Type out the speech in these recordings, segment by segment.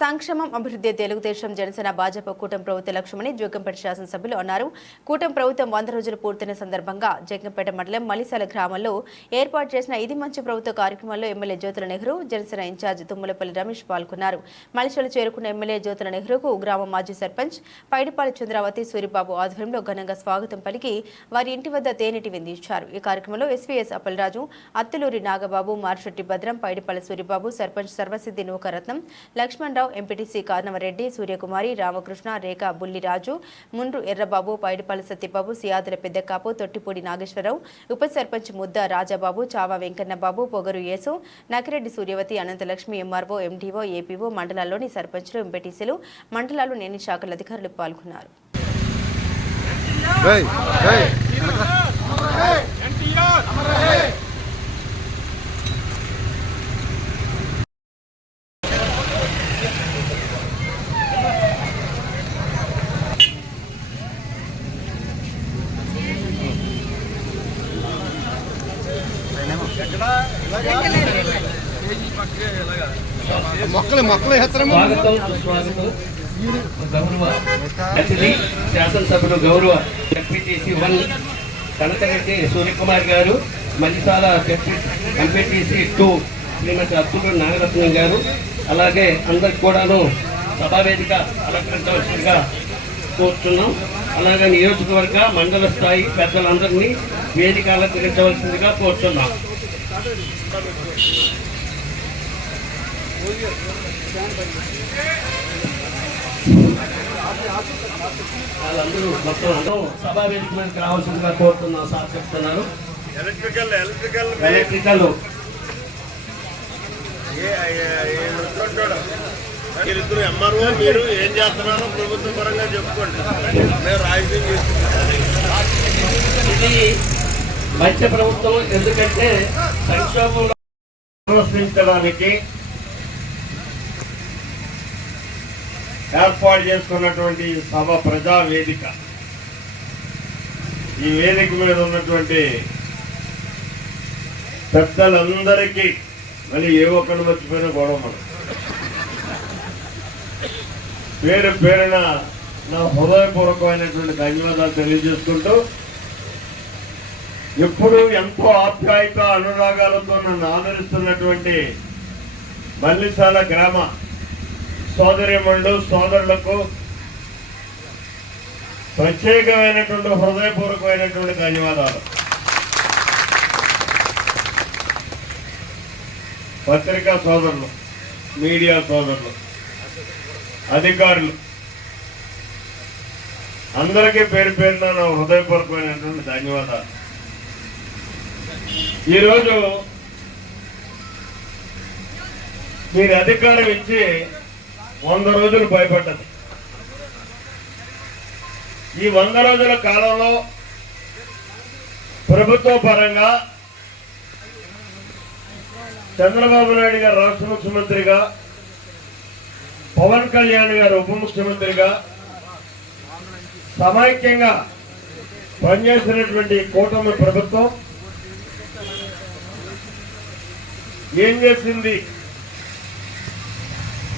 సంక్షేమం అభివృద్ధి తెలుగుదేశం జనసేన భాజపా కూటమి ప్రభుత్వ లక్ష్యమని జోగంపేట శాసనసభ్యులు అన్నారు. కూటమి ప్రభుత్వం 100 రోజులు పూర్తయిన సందర్భంగా జోగంపేట మండలం మలిసాల గ్రామంలో ఏర్పాటు చేసిన ఇది మంచి ప్రభుత్వ కార్యక్రమంలో ఎమ్మెల్యే జ్యోతుల నెహ్రూ, జనసేన ఇన్ఛార్జ్ తుమ్మలపల్లి రమేష్ పాల్గొన్నారు. మలిసాల చేరుకున్న ఎమ్మెల్యే జ్యోతుల నెహ్రూకు గ్రామ మాజీ సర్పంచ్ పైడిపాలి చంద్రావతి సూరిబాబు ఆధ్వర్యంలో ఘనంగా స్వాగతం పలికి వారి ఇంటి వద్ద తేనెటి విందించారు. ఈ కార్యక్రమంలో ఎస్వీఎస్ అప్పలరాజు, అత్తులూరి నాగబాబు, మార్షెట్టి భద్రం, పైడిపాలి సూరిబాబు, సర్పంచ్ సర్వసిద్ధి నూకరత్నం, లక్ష్మణరావు, ఎంపీటీసీ కార్నవరెడ్డి, సూర్యకుమారి, రామకృష్ణ, రేఖ బుల్లిరాజు, ముండ్రు ఎర్రబాబు, పైడిపాలి సత్యబాబు, సియాదుల పెద్దకాపు, తొట్టిపూడి నాగేశ్వరరావు, ఉప sarpanch Mudda Rajababu, Chava Venkannababu, Pogaru Yesu, Nakireddy Suryavathi, Ananthalakshmi, MRO, MDO, APO, మండలాల్లోని సర్పంచ్లు, ఎంపీటీసీలు, మండలాల్లోని అన్ని శాఖల అధికారులు పాల్గొన్నారు. శాసనసభ్యులు గౌరవ ఎంపీటీసీ 1 కనకరెడ్డి సూర్యకుమార్ గారు, మల్లిసాల ఎంపీటీసీ 2 శ్రీమతి అత్తులూరి నాగరత్నం గారు, అలాగే అందరికి కూడాను సభావేదిక అలంకరించవలసిందిగా కోరుతున్నాం. అలాగే నియోజకవర్గ మండల స్థాయి పెద్దలందరినీ వేదిక అలంకరించవలసిందిగా కోరుతున్నాం. వాళ్ళందరూ మొత్తం సభా వేదిక మీదకి రావాల్సిందిగా కోరుతున్నాం సార్ చెప్తున్నారు. ఎలక్ట్రికల్ మీరిద్దరు ఎంఆర్ఓ, మీరు ఏం చేస్తున్నారో ప్రభుత్వ పరంగా చెప్పుకోండి. మేము రాజకీయం చేస్తున్నాం. ఇది మంచి ప్రభుత్వం, ఎందుకంటే సంక్షోభంలో ప్రోత్సహించడానికి ఏర్పాటు చేసుకున్నటువంటి సభ ప్రజా వేదిక. ఈ వేదిక మీద ఉన్నటువంటి పెద్దలందరికీ మళ్ళీ ఏ ఒక్కరు మర్చిపోయినా గొడవ మనం పేరు పేరున నా హృదయపూర్వకమైనటువంటి ధన్యవాదాలు తెలియజేసుకుంటూ, ఎప్పుడు ఎంతో ఆప్యాయత అనురాగాలతో నన్ను ఆదరిస్తున్నటువంటి మల్లిసాల గ్రామ సోదరీమణులు, సోదరులకు ప్రత్యేకమైనటువంటి హృదయపూర్వకమైనటువంటి ధన్యవాదాలు. పత్రికా సోదరులు, మీడియా సోదరులు, అధికారులు అందరికీ పేరు పేరున నా హృదయపూర్వకమైనటువంటి ధన్యవాదాలు. ఈరోజు మీరు అధికారం ఇచ్చి 100 రోజులు భయపడ్డది. ఈ 100 రోజుల కాలంలో ప్రభుత్వ పరంగా చంద్రబాబు నాయుడు గారు రాష్ట్ర ముఖ్యమంత్రిగా, పవన్ కళ్యాణ్ గారు ఉప ముఖ్యమంత్రిగా సమైక్యంగా పనిచేసినటువంటి కూటమి ప్రభుత్వం ఏం చేసింది,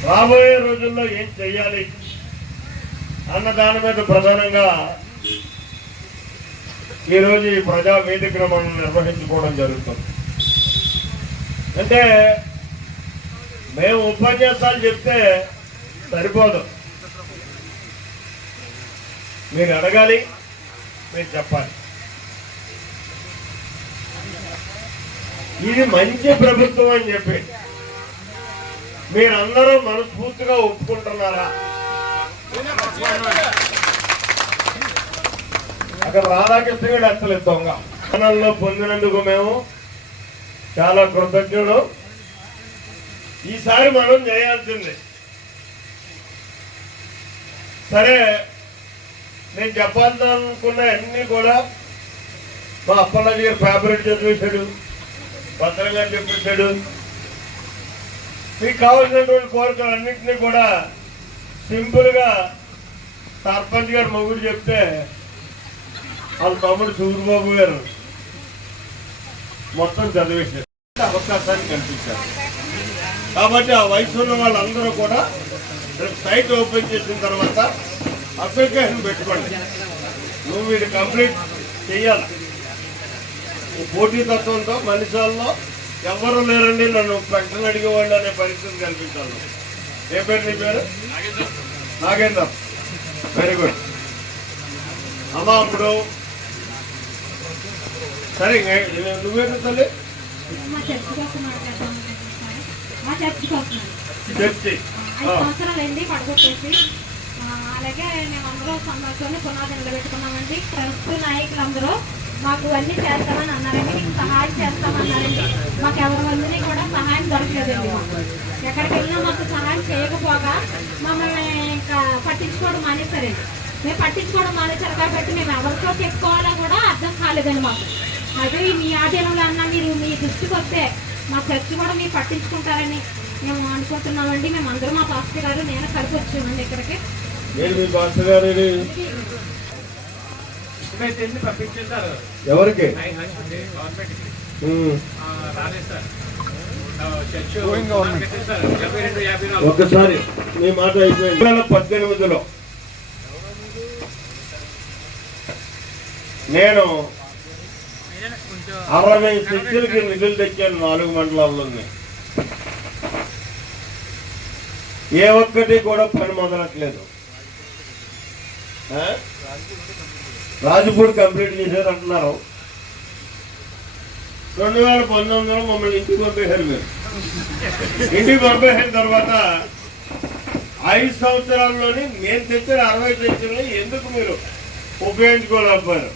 రాబోయే రోజుల్లో ఏం చెయ్యాలి అన్న దాని మీద ప్రధానంగా ఈరోజు ఈ ప్రజా వేదికను మనం నిర్వహించుకోవడం జరుగుతుంది. అంటే మేము ఉపన్యాసాలు చెప్తే సరిపోదు, మీరు అడగాలి, మీరు చెప్పాలి. ఇది మంచి ప్రభుత్వం అని చెప్పి మీరందరూ మనస్ఫూర్తిగా ఒప్పుకుంటున్నారా? అక్కడ రాధాకృష్ణ గారు అసలు దొంగ స్థానంలో పొందినందుకు మేము చాలా కృతజ్ఞులు. ఈసారి మనం చేయాల్సింది సరే. నేను చెప్పాలనుకున్న అన్ని కూడా మా అప్పలరాజు గారు ఫేవరెట్ చదివేశాడు, భద్రం గారు చెప్పేశాడు. మీకు కావాల్సినటువంటి కోరికలన్నింటినీ కూడా సింపుల్ గా సర్పంచ్ గారు మొగుడు చెప్తే వాళ్ళ తమ్ముడు సూర్యబాబు గారు మొత్తం చదివేశారు, అవకాశాన్ని కల్పించారు. కాబట్టి ఆ వయసు ఉన్న వాళ్ళందరూ కూడా రేపు సైట్ ఓపెన్ చేసిన తర్వాత అప్లికేషన్ పెట్టుకోండి. నువ్వు ఇది కంప్లీట్ చెయ్యాలి. ఈ పోటీతత్వంతో మనిషాల్లో ఎవరు లేరండి నన్ను ప్రకటన అడిగేవాళ్ళు అనే పరిస్థితి కల్పించాలి. ఏ పేరు నీ పేరు? నాగేందర్. వెరీ గుడ్ అమ్మా. అప్పుడు సరే నువ్వేంటి తల్లి? చర్చి అలాగే మేము అందరూ సంబంధించి పునాది నిలబెట్టుకున్నామండి. ప్రభుత్వ నాయకులందరూ మాకు అన్ని చేస్తామని అన్నారండి, మీకు సహాయం చేస్తామన్నారండి. మాకు ఎవరి వల్లనే కూడా సహాయం దొరకలేదండి. మాకు ఎక్కడికి వెళ్ళినా మాకు సహాయం చేయకపోగా మమ్మల్ని ఇంకా పట్టించుకోవడం మానేశారండి. మేము పట్టించుకోవడం మానేశారు కాబట్టి మేము ఎవరితో చెప్పుకోవాలో కూడా అర్థం కాలేదండి మాకు. అదే మీ ఆధీనంలో అన్నా మీరు మీ దృష్టికి వస్తే మా చర్చి కూడా మీరు పట్టించుకుంటారని మేము అనుకుంటున్నామండి. మేము అందరూ మా పాస్టర్ గారు నేను కలిపి వచ్చామండి ఇక్కడికి. ఎవరికి? ఒక్కసారి మీ మాట అయిపోయింది. 2018లో నేను 60 చర్చిలకి నిధులు తెచ్చాను 4 మండలాల్లో. ఏ ఒక్కటి కూడా పని మొదలట్లేదు. రాజపూడి కంప్లీట్ చేసేది అంటున్నారు. 2019లో మమ్మల్ని ఇంటికి పంపేశారు. మీరు ఇంటికి పంపేసిన తర్వాత 5 సంవత్సరాల్లోని నేను తెచ్చిన 60 చర్చల్ని ఎందుకు మీరు ఉపయోగించుకోలేకపోయారు?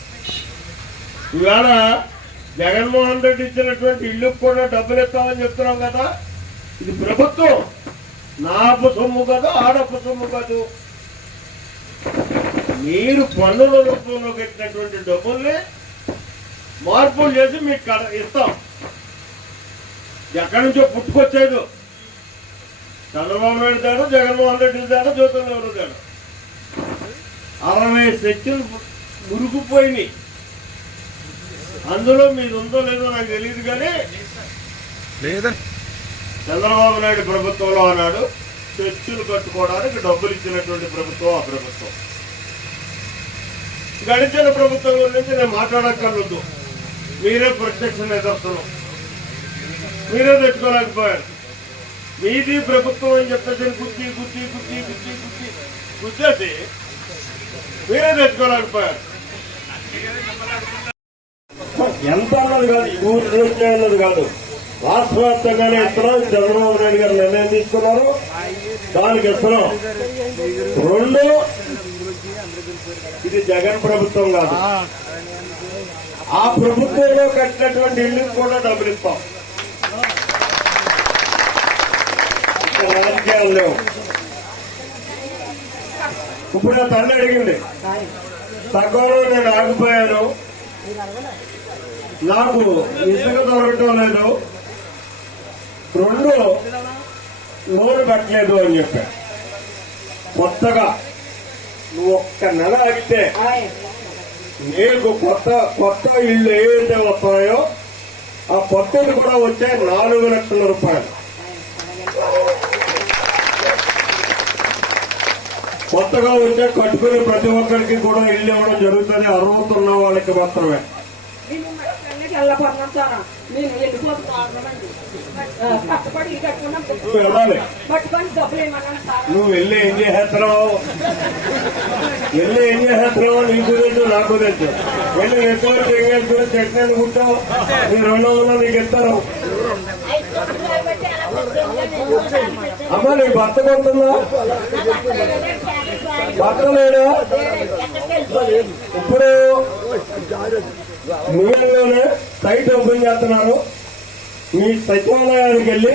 ఇవాళ జగన్మోహన్ రెడ్డి ఇచ్చినటువంటి ఇళ్ళకు కూడా డబ్బులు ఇస్తామని చెప్తున్నాం కదా. ఇది ప్రభుత్వం, నా అప్పు సొమ్ము కాదు, ఆడప్పు సొమ్ము కాదు. మీరు పన్నుల రూపంలో పెట్టినటువంటి డబ్బుల్ని మార్పులు చేసి మీకు ఇస్తాం. ఎక్కడి నుంచో పుట్టుకొచ్చేది. చంద్రబాబు నాయుడు తేడా, జగన్మోహన్ రెడ్డి తేడా, జ్యోతులు ఎవరు తేడా. 60 చర్చలు మురిగిపోయినాయి. అందులో మీది ఉందో లేదో నాకు తెలియదు కానీ చంద్రబాబు నాయుడు ప్రభుత్వంలో అన్నాడు చర్చలు కట్టుకోవడానికి డబ్బులు ఇచ్చినటువంటి ప్రభుత్వం ఆ ప్రభుత్వం. గడిచిన ప్రభుత్వం గురించి నేను మాట్లాడక్కర్లేదు. మీరే ప్రత్యక్ష నిదర్శనం. మీరే తెచ్చుకోలేకపోయారు. మీది ప్రభుత్వం అని చెప్పేసి గుచ్చేసి మీరే తెచ్చుకోలేకపోయారు. ఎంత అన్నది కాదు, ఊరు నియోజకవర్గం అన్నది కాదు, రాష్ట్ర వ్యాప్తంగానే ఇస్తున్నాం. చంద్రబాబు నాయుడు గారు నిర్ణయం తీసుకున్నారు, దానికి ఇస్తున్నాం. 2, ఇది జగన్ ప్రభుత్వం కాదు. ఆ ప్రభుత్వంలో కట్టినటువంటి ఇళ్ళకి కూడా డబ్బులు ఇస్తాం. రాజకీయాలు లేవు. ఇప్పుడు ఆ తల్లి అడిగింది, సగంలో నేను ఆగిపోయాను, నాకు ఇసుక దొరకటం లేదు, 2 లోన్ కట్టలేదు అని చెప్పాను. కొత్తగా నువ్వు ఒక్క నెల ఆగితే నీకు కొత్త ఇళ్ళు ఏవైతే వస్తాయో ఆ కొత్తది కూడా వచ్చే 4 లక్షల రూపాయలు. కొత్తగా వచ్చే కట్టుకునే ప్రతి ఒక్కరికి కూడా ఇల్లు ఇవ్వడం జరుగుతుంది. అర్హత ఉన్న వాళ్ళకి మాత్రమే. నువ్వు వెళ్ళాలి. నువ్వు వెళ్ళి ఏం చేసేస్తున్నావు, నీకు తెలుసు, నాకు తెలుసు. వెళ్ళి ఎంతవరకు ఏం చేసుకుని చెట్టు అనుకుంటావు. నీ 200 నీకు ఇస్తారు. అమ్మా నీ భర్త కొడుతుందా? భర్త లేడా? ఇప్పుడు నువ్వులోనే సైట్ ఓపెన్ చేస్తున్నారు. మీ సచివాలయానికి వెళ్ళి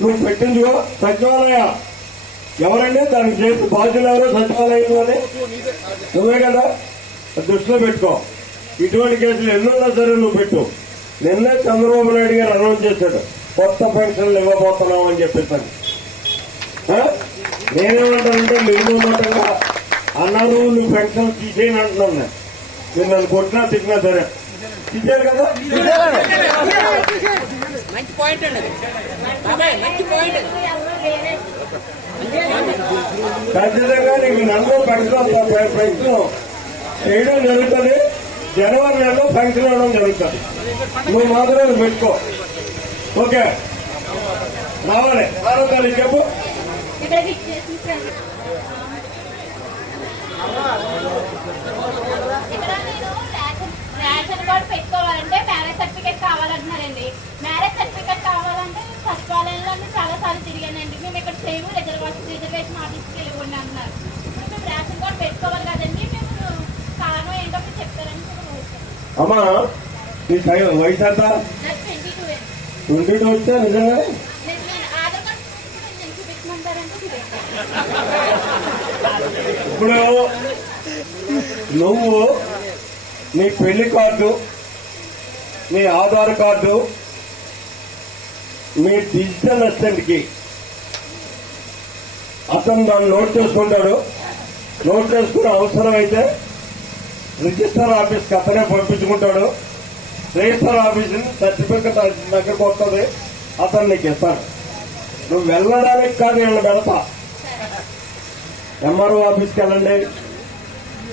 నువ్వు పెట్టించుకో. సచివాలయ ఎవరండి దానికి చేసి బాధ్యులు ఎవరు? సచివాలయం అని నువ్వే కదా. దృష్టిలో పెట్టుకో. ఇటువంటి కేసులు ఎన్నున్నా సరే నువ్వు పెట్టు. నిన్నే చంద్రబాబు నాయుడు గారు అనౌన్స్ చేశాడు, కొత్త పెన్షన్లు ఇవ్వబోతున్నాం అని చెప్పేసాను. నేనేమంటానంటే నిర్మూలకంగా అన్నారు, నువ్వు పెన్షన్ తీసేయని అంటున్నాను. నేను నన్ను కొట్టినా తిట్టినా సరే ఇచ్చారు కదా. మంచి పాయింట్ అండి బాబాయ్, మంచి పాయింట్. ఖచ్చితంగా నీకు నలుగురు ఫంక్షన్ చేయడం జరుగుతుంది. జనవరి నెలలో ఫంక్షన్ అవడం జరుగుతుంది. నువ్వు మాత్రం పెట్టుకో. ఓకే, రావాలి. 6వ తారీఖు చెప్పు. ఇక్కడ నేను రేషన్ కార్డు పెట్టుకోవాలంటే మ్యారేజ్ సర్టిఫికేట్ కావాలంటున్నారండి. మ్యారేజ్ సర్టిఫికేట్ కావాలంటే సచివాలయంలో చాలా సార్లు తిరిగానండి. మేము ఇక్కడ సేమ్ రిజర్వేషన్ ఆఫీస్కి వెళ్ళిపోండి అంటున్నారు. మేము రేషన్ కార్డు పెట్టుకోవాలి కదండి, మేము కారణం ఏంటో చెప్తారని. అమ్మా నీ వయసు ఎంత? 22 వచ్చా నిజంగా? ఆధార్ కార్డు చూపించమంటారంటే ఇప్పుడు నువ్వు నీ పెళ్లి కార్డు, నీ ఆధార్ కార్డు, మీ డిజిటల్ అసిస్టెంట్కి అతను దాన్ని నోట్ చేసుకుంటాడు. నోట్ చేసుకుని అవసరమైతే రిజిస్టర్ ఆఫీస్కి అతనే పంపించుకుంటాడు. రిజిస్టర్ ఆఫీస్ సర్టిఫికెట్ దగ్గరకు వస్తుంది, అతను నీకు ఇస్తాడు. నువ్వు వెళ్ళడానికి కాదు, వీళ్ళు వెళ్తా. ఎంఆర్ఓ ఆఫీస్కి వెళ్ళండి,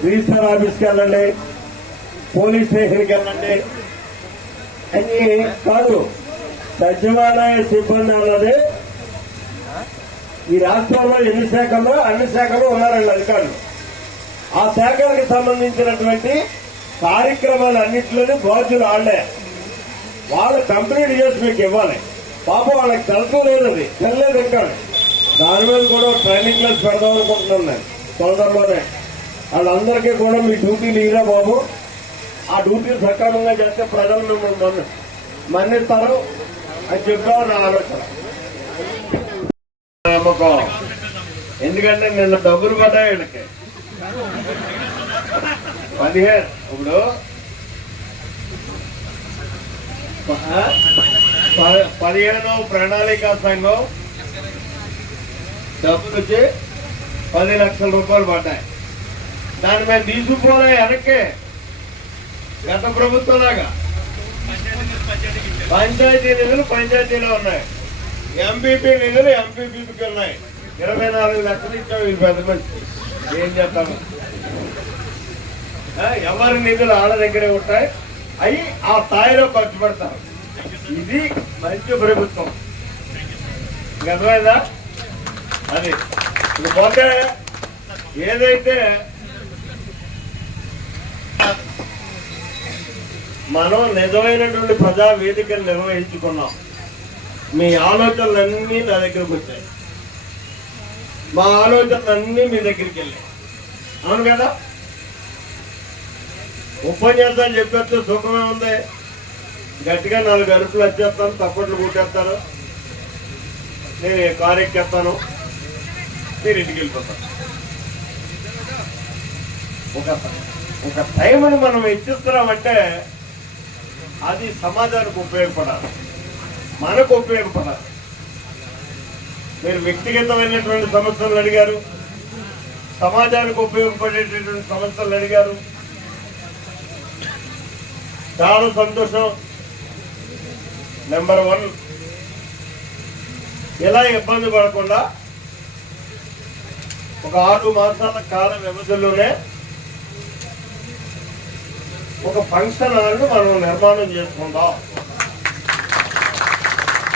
రిజిస్టర్ ఆఫీస్కి వెళ్ళండి, పోలీస్ స్టేషన్కి వెళ్ళండి అని కాదు. సచివాలయ సిబ్బంది అన్నది ఈ రాష్ట్రంలో ఎన్ని శాఖల్లో అన్ని శాఖలు ఉన్నారండి అధికారులు. ఆ శాఖలకు సంబంధించినటువంటి కార్యక్రమాలన్నింటిలోని బాధ్యులు వాళ్లే. వాళ్ళు కంప్లీట్ చేసి మీకు ఇవ్వాలి. పాపం వాళ్ళకి తెలుసు లేదు, అది తెలియదు ఇంకా. దాని మీద కూడా ట్రైనింగ్ క్లాస్ పెడదాం అనుకుంటున్నాను నేను తొందరలోనే. వాళ్ళందరికీ కూడా మీ డ్యూటీలు ఇరా బాబు. ఆ డ్యూటీలు సక్రమంగా చేస్తే ప్రజలు మిమ్మల్ని మన్నిస్తారు అని చెప్పారు నా ఆలోచన, నమ్మకం. ఎందుకంటే నిన్న డబ్బులు పడ్డాయి వీళ్ళకి 15. ఇప్పుడు 15 ప్రణాళికా సంఘం డబ్బులు వచ్చి 10 లక్షల రూపాయలు పడ్డాయి. దాని మీద తీసుకుపోలే వెనక్కి. గత ప్రభుత్వంలాగా పంచాయతీ నిధులు పంచాయతీలో ఉన్నాయి, ఎంపీపీ నిధులు ఎంపీపీకి ఉన్నాయి. 24 లక్షలు ఇచ్చాం వీళ్ళు పెద్ద మంచి. ఏం చేస్తాము? ఎవరి నిధులు ఆడ దగ్గరే ఉంటాయి, అవి ఆ స్థాయిలో ఖర్చు పెడతారు. ఇది మంచి ప్రభుత్వం. అర్థమైందా? అది పోతే ఏదైతే మనం నిజమైనటువంటి ప్రజా వేదికను నిర్వహించుకున్నాం. మీ ఆలోచనలన్నీ నా దగ్గరకు వచ్చాయి, మా ఆలోచనలన్నీ మీ దగ్గరికి వెళ్ళాయి. అవును కదా? ఉపన్యాసాలు చెప్పేస్తే సుఖమే ఉంది. గట్టిగా 4 అరుపులు వచ్చేస్తాను, తప్పట్లు కొట్టేస్తాను, నేను కారు ఎక్కేస్తాను, మీరు ఇంటికి వెళ్ళిపోతాను. ఒక టైంని మనం ఇచ్చిస్తున్నామంటే అది సమాజానికి ఉపయోగపడాలి, మనకు ఉపయోగపడాలి. మీరు వ్యక్తిగతమైనటువంటి సమస్యలు అడిగారు, సమాజానికి ఉపయోగపడేటటువంటి సమస్యలు అడిగారు. చాలా సంతోషం. నెంబర్ 1, ఇలా ఇబ్బంది పడకుండా ఒక 6 మాసాల కాల వ్యవధిలోనే ఒక ఫంక్షన్ హాల్ను మనం నిర్మాణం చేసుకుందాం.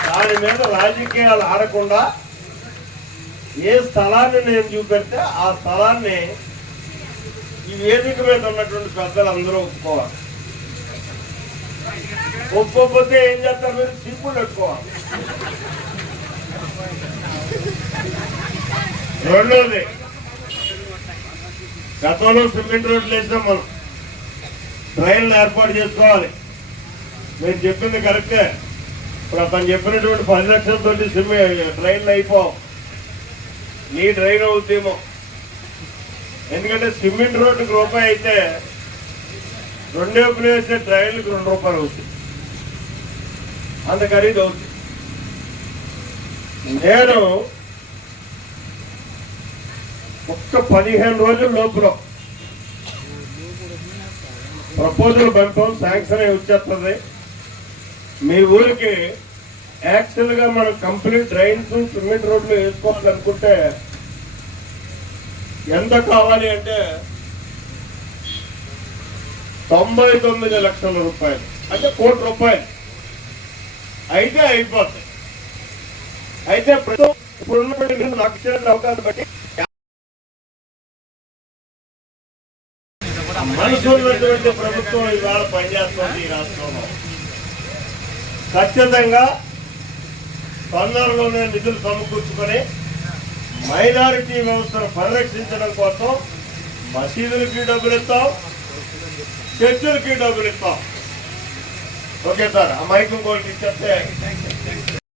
దాని మీద రాజకీయాలు ఆడకుండా ఏ స్థలాన్ని నేను చూపెడితే ఆ స్థలాన్ని ఈ వేదిక మీద ఉన్నటువంటి పెద్దలు అందరూ ఒప్పుకోవాలి. ఒప్పుకోకపోతే ఏం చేస్తారు? మీరు సింపుల్ పెట్టుకోవాలి. రెండోది, గతంలో సిమెంట్ రోడ్లు వేసినాం, మనం ట్రైన్లు ఏర్పాటు చేసుకోవాలి. మీరు చెప్పింది కరెక్టే. ఇప్పుడు అతను చెప్పినటువంటి 10 లక్షలతో ట్రైన్లు అయిపోవు. నీ ట్రైన్ అవుతేమో. ఎందుకంటే సిమెంట్ రోడ్డుకి రూపాయి అయితే 2 వైపులు వేసే ట్రైన్లకు 2 రూపాయలు అవుతుంది, అంత ఖరీదు అవుతుంది. నేను ఒక్క 15 రోజుల లోపల ప్రపోజల్ పంపాం, శాంక్షన్ అయి వచ్చేస్తుంది. మీ ఊరికి యాక్చువల్గా మనం కంప్లీట్ డ్రైన్స్ సిమెంట్ రోడ్లు వేసుకోవాలనుకుంటే ఎంత కావాలి అంటే 99 లక్షల రూపాయలు, అంటే ₹1 కోటి అయితే అయిపోతుంది. అయితే ఇప్పుడున్న లక్షల అవకాశం బట్టి మనసున్నటువంటి ప్రభుత్వం ఇవాళ పనిచేస్తుంది ఈ రాష్ట్రంలో. ఖచ్చితంగా తొందరలోనే నిధులు సమకూర్చుకొని మైనారిటీ వ్యవస్థను పరిరక్షించడం కోసం మసీదులకి డబ్బులు ఇస్తాం, చర్చిలకి డబ్బులు ఇస్తాం. ఓకే సార్, ఆ మైక్ ఇంకోటి ఇచ్చేస్తే